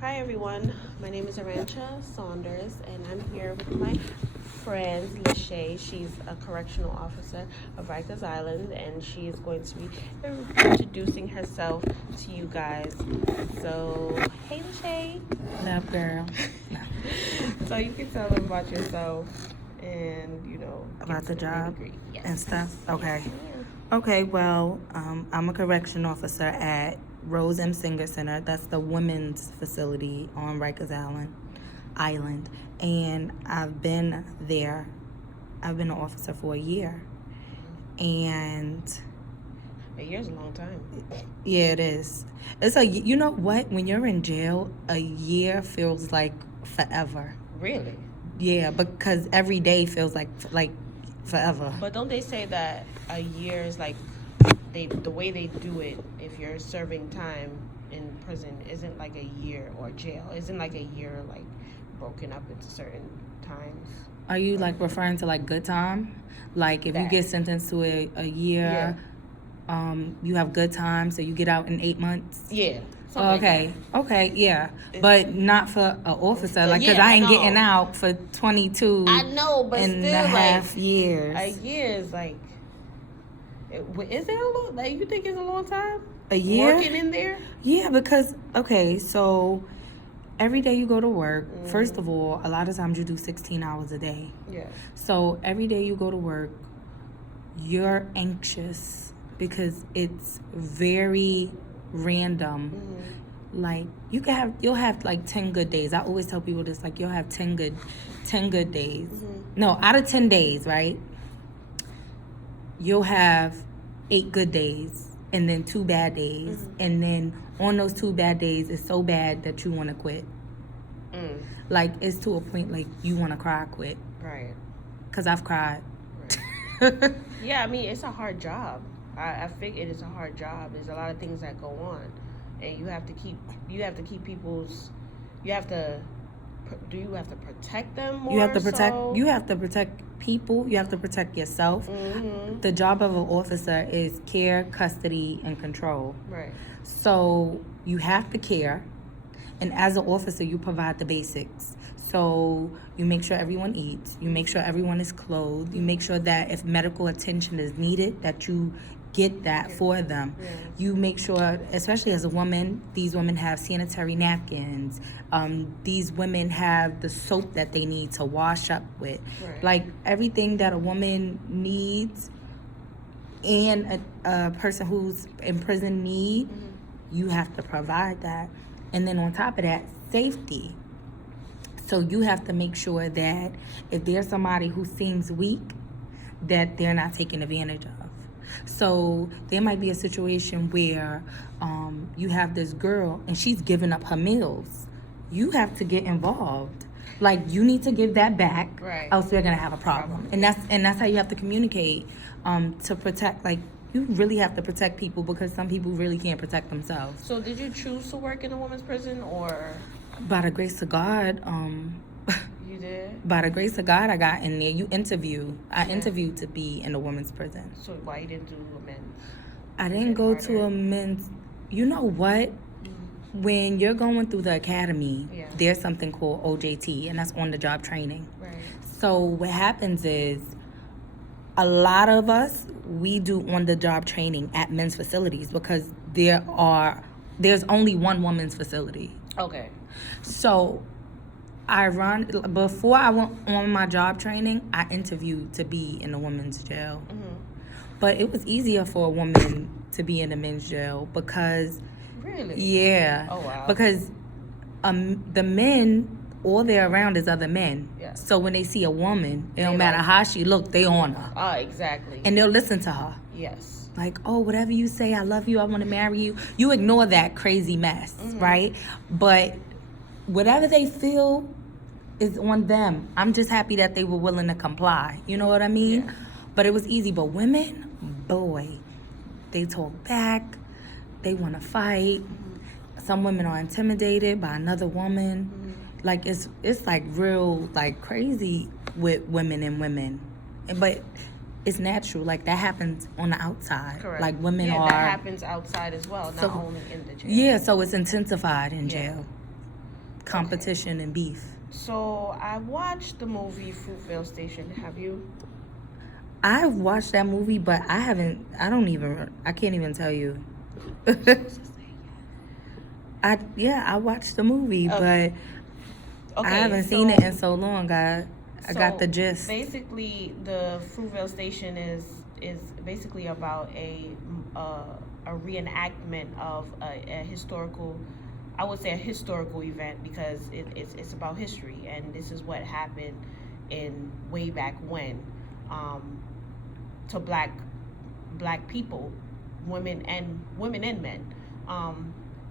Hi everyone, my name is Arancha Saunders and I'm here with my friend Lache. She's a correctional officer of Rikers Island and she is going to be introducing herself to you guys. So, hey Lache. What up, girl? No. So you can tell them about yourself and, About the job Yes. and stuff? Okay. Yeah. Okay, well, I'm a correction officer at Rose M. Singer Center. That's the women's facility on Rikers Island. And I've been there. I've been an officer for a year. And A year's a long time. yeah, it is. You know what? When you're in jail, a year feels like forever. Really? Yeah, because every day feels like forever. But don't they say that a year is like the way they do it if you're serving time in prison isn't like a year or jail? Isn't like a year like broken up into certain times? Are you like referring to like good time? Like if you get sentenced to a year, you have good time, so you get out in 8 months? Yeah. Okay. Okay, yeah. But not for an officer, like, because I ain't getting out for 22 I know, but and still, a half like, years. A year is like, is it a long, like, you think it's a long time? A year? Working in there? Yeah, because, okay, so every day you go to work, first of all, a lot of times you do 16 hours a day. Yeah. So every day you go to work, you're anxious because it's very random. Like you'll have like 10 good days. I always tell people this, like, you'll have 10 good days. No, out of 10 days, right? You'll have 8 good days and then 2 bad days. And then on those 2 bad days, it's so bad that you want to quit. Like, it's to a point like you want to cry, quit. Right. Because I've cried. Right. Yeah, I mean, it's a hard job. I think it is a hard job. There's a lot of things that go on, and you have to keep people's. Do you have to protect them more? You have to protect. So? You have to protect people. You have to protect yourself. The job of an officer is care, custody, and control. Right. So you have to care, and as an officer, you provide the basics. So you make sure everyone eats. You make sure everyone is clothed. You make sure that if medical attention is needed, that you get that for them. Yeah. You make sure, especially as a woman, these women have sanitary napkins. These women have the soap that they need to wash up with. Right. Like, everything that a woman needs and a person who's in prison need, you have to provide that. And then on top of that, safety. So you have to make sure that if there's somebody who seems weak, that they're not taken advantage of. So there might be a situation where you have this girl and she's giving up her meals. You have to get involved. Like, you need to give that back, right, else we're gonna have a problem. And that's how you have to communicate to protect. Like, you really have to protect people because some people really can't protect themselves. So did you choose to work in a women's prison, or? By the grace of God, You did? by the grace of God, I got in there. I interviewed to be in a women's prison. So why you didn't do a men's? I didn't go to a men's. You know what? When you're going through the academy, there's something called OJT, and that's on the job training. Right. So what happens is, a lot of us, we do on the job training at men's facilities because there's only one women's facility. Okay. So, before I went on my job training, I interviewed to be in a women's jail. But it was easier for a woman to be in a men's jail because... Really? Yeah. Oh, wow. Because the men, all they're around is other men. Yeah. So when they see a woman, it don't matter how she look, they on her. Exactly. And they'll listen to her. Yes. Like, oh, whatever you say, I love you, I want to marry you. You ignore that crazy mess, right? But whatever they feel is on them. I'm just happy that they were willing to comply. You know what I mean? Yeah. But it was easy. But women, boy, they talk back. They want to fight. Some women are intimidated by another woman. Like, it's like real, like, crazy with women and women. But it's natural. Like, that happens on the outside. Correct. Like, women are... that happens outside as well, not only in the jail. Yeah, so it's intensified in jail. competition and beef. So I watched the movie Fruitvale Station. Have you? I've watched that movie, but I can't even tell you. I watched the movie, but I haven't seen it in so long. I got the gist. Basically, the Fruitvale Station is basically about a reenactment of a historical, I would say a historical event, because it's about history, and this is what happened in way back when, to black people, women and men.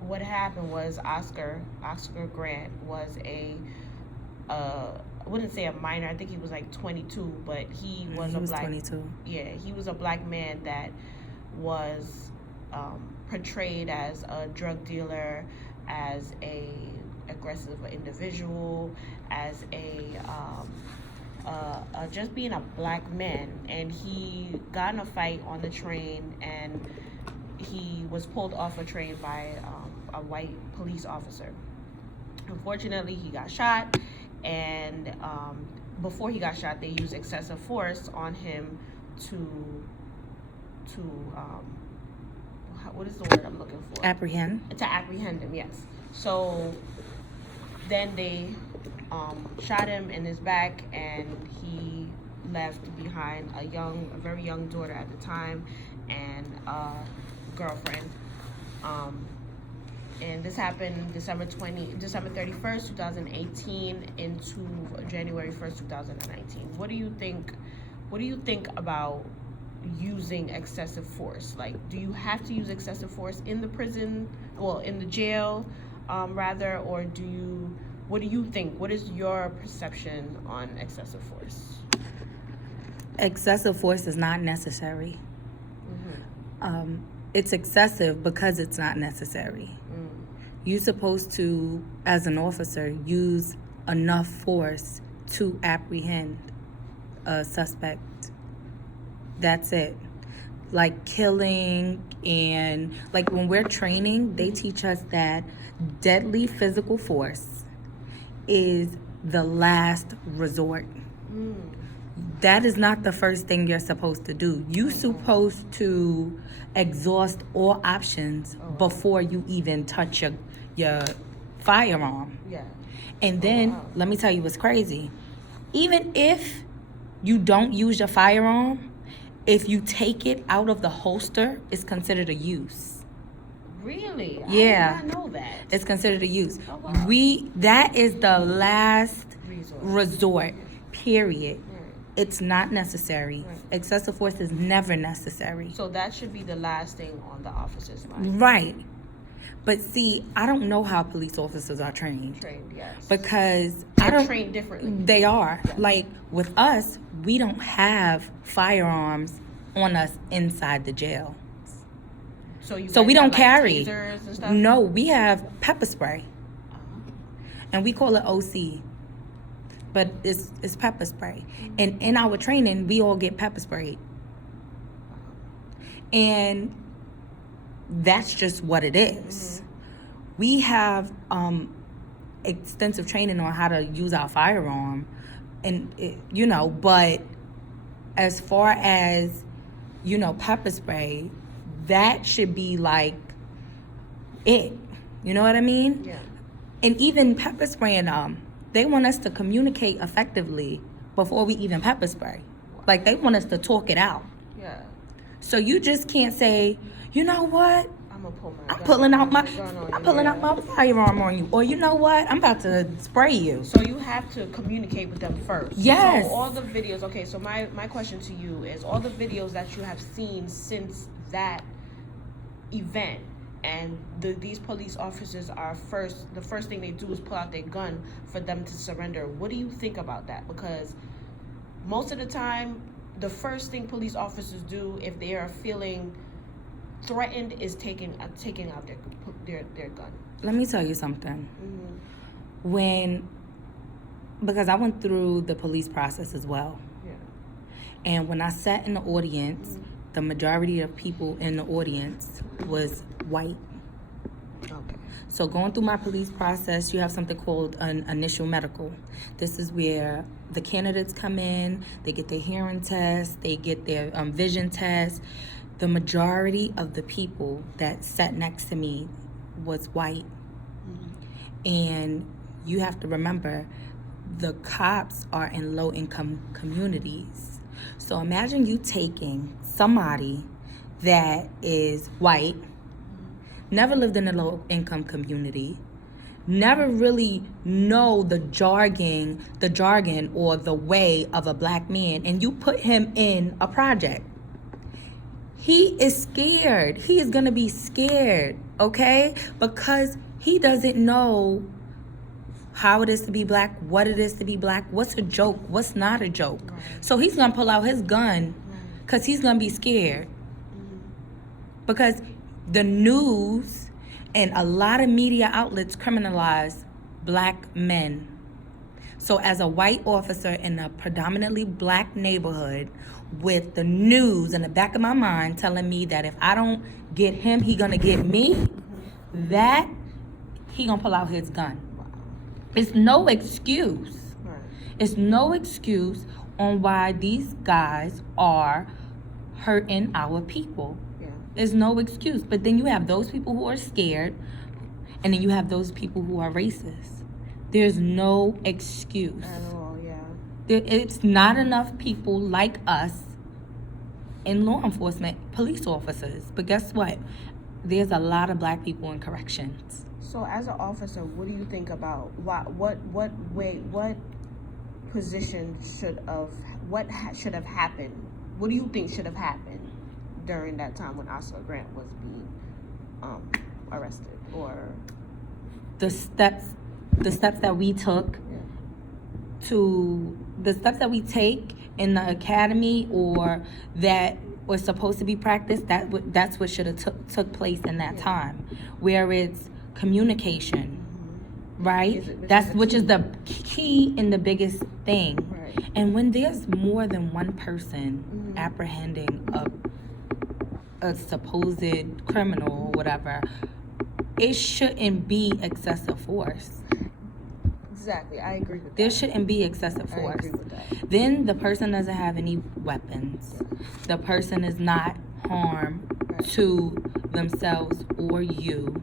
What happened was Oscar Grant was I wouldn't say a minor. I think he was like 22, but he was 22. Yeah, he was a black man that was portrayed as a drug dealer, as a aggressive individual, as just being a black man. And he got in a fight on the train, and he was pulled off a train by a white police officer. Unfortunately, he got shot, and before he got shot, they used excessive force on him to what is the word I'm looking for? Apprehend. To apprehend him, yes. So then they shot him in his back, and he left behind a very young daughter at the time, and a girlfriend. And this happened December 31st, 2018 into January 1st, 2019. What do you think about using excessive force? Like, do you have to use excessive force in the prison, in the jail, rather, or what do you think? What is your perception on excessive force? Excessive force is not necessary. Mm-hmm. It's excessive because it's not necessary. You're supposed to, as an officer, use enough force to apprehend a suspect. That's it. Like killing, and like when we're training, they teach us that deadly physical force is the last resort. That is not the first thing you're supposed to do. You're supposed to exhaust all options before you even touch your firearm. Yeah. And then, let me tell you what's crazy. Even if you don't use your firearm, if you take it out of the holster, it's considered a use. Really? Yeah. I did not know that. It's considered a use. Oh, wow. That is the last resort, period. Right. It's not necessary. Right. Excessive force is never necessary. So that should be the last thing on the officer's mind. Right. But see, I don't know how police officers are trained. Trained, yes. Because They're trained differently. They are. Yeah. Like with us, we don't have firearms on us inside the jail. So we don't have, carry. Tasers and stuff? No, we have pepper spray. And we call it OC. But it's pepper spray. And in our training, we all get pepper sprayed. And that's just what it is. We have extensive training on how to use our firearm, and but as far as pepper spray, that should be like it. You know what I mean? Yeah. And even pepper spraying, they want us to communicate effectively before we even pepper spray. Like, they want us to talk it out. Yeah. So you just can't say, you know what? I'm pulling out my firearm on you. Or you know what? I'm about to spray you. So you have to communicate with them first. Yes. So all the videos, okay, so my question to you is, all the videos that you have seen since that event, and these police officers the first thing they do is pull out their gun for them to surrender. What do you think about that? Because most of the time, the first thing police officers do if they are feeling threatened is taking out their gun. Let me tell you something. Because I went through the police process as well. Yeah. And when I sat in the audience, the majority of people in the audience was white. Okay. So going through my police process, you have something called an initial medical. This is where the candidates come in, they get their hearing test, they get their vision test. The majority of the people that sat next to me was white. And you have to remember, the cops are in low-income communities. So imagine you taking somebody that is white, never lived in a low-income community, never really know the jargon or the way of a black man, and you put him in a project. He is scared. He is gonna be scared, okay? Because he doesn't know how it is to be black, what it is to be black, what's a joke, what's not a joke. Right. So he's gonna pull out his gun because he's gonna be scared. Because the news and a lot of media outlets criminalize black men. So as a white officer in a predominantly black neighborhood, with the news in the back of my mind telling me that if I don't get him, he gonna get me, that he gonna pull out his gun. It's no excuse. It's no excuse on why these guys are hurting our people. There's no excuse. But then you have those people who are scared, and then you have those people who are racist. There's no excuse. At all, yeah. It's not enough people like us in law enforcement, police officers. But guess what? There's a lot of black people in corrections. So as an officer, what do you think about what position should have happened? What do you think should have happened during that time when Oscar Grant was being arrested? Or the steps that we took the steps that we take in the academy, or that was supposed to be practiced, that's what should have took place in that time, where it's communication, right? Which is the key and the biggest thing. Right. And when there's more than one person apprehending a supposed criminal or whatever, it shouldn't be excessive force. Exactly, I agree with that. There shouldn't be excessive force. I agree with that. Then the person doesn't have any weapons. The person is not harm to themselves or you.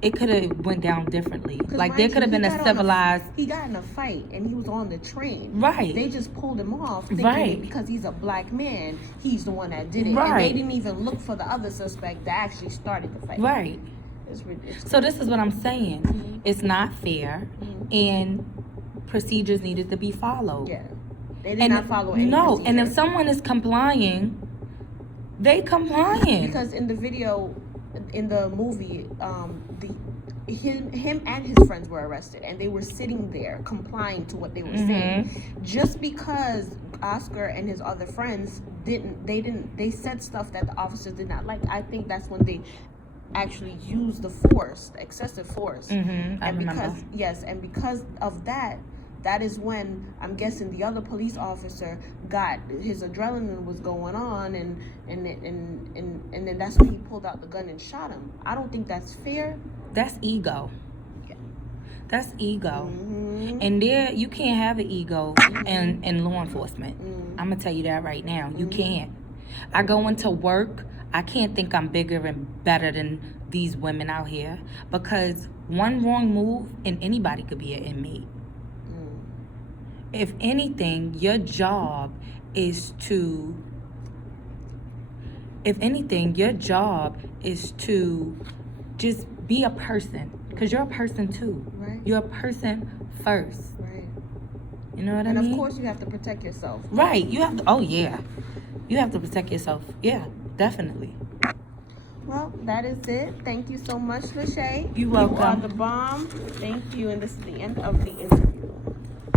It could have went down differently. Like there could have been a civilized. He got in a fight and he was on the train. Right. They just pulled him off, thinking because he's a black man, he's the one that did it. Right. And they didn't even look for the other suspect that actually started the fight. Right. So this is what I'm saying. It's not fair, and procedures needed to be followed. Yeah. They did not follow any procedure. And if someone is complying, they complying. Because in the video, in the movie, him and his friends were arrested, and they were sitting there complying to what they were saying. Just because Oscar and his other friends they said stuff that the officers did not like. I think that's when they actually used the force, the excessive force. I remember. Because of that, that is when I'm guessing the other police officer got his adrenaline was going on, and then that's when he pulled out the gun and shot him. I don't think that's fair. That's ego. Yeah. That's ego. And there, you can't have an ego in law enforcement. I'm gonna tell you that right now. You can't. I go into work, I can't think I'm bigger and better than these women out here, because one wrong move and anybody could be an inmate. If anything, your job is to just be a person, because you're a person too. Right. You're a person first. Right. You know what I mean? And of course you have to protect yourself. Right. You have to. Oh yeah. You have to protect yourself. Yeah, definitely. Well, that is it. Thank you so much, Lache. You're welcome. You are the bomb. Thank you. And this is the end of the interview.